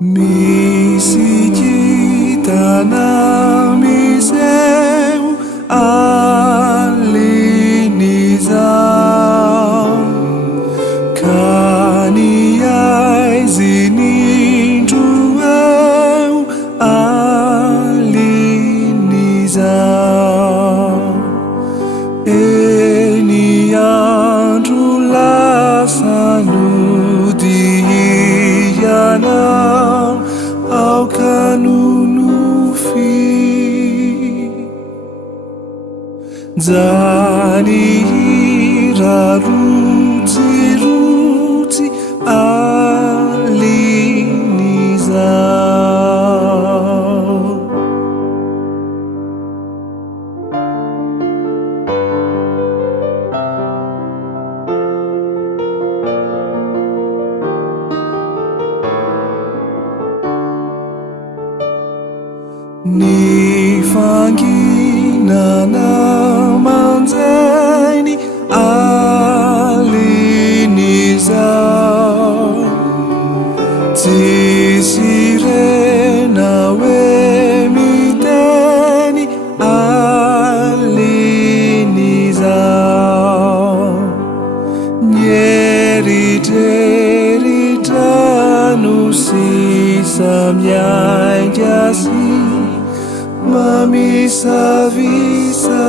Misijita na miseu alinizam Kaniai zinindrueu alinizam Eni andro lasanu diana ao kanunufi Zani ruti alinizam Ni fangina na manzeni alinizam Tisirena we miteni alinizam Nyeriteritanu sisamyai jasi Mami savisa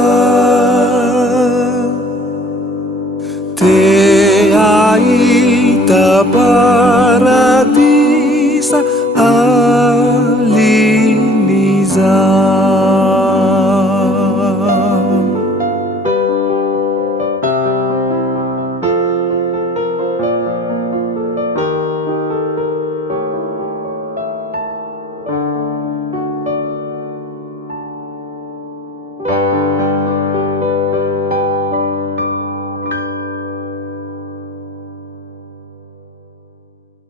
te aita pa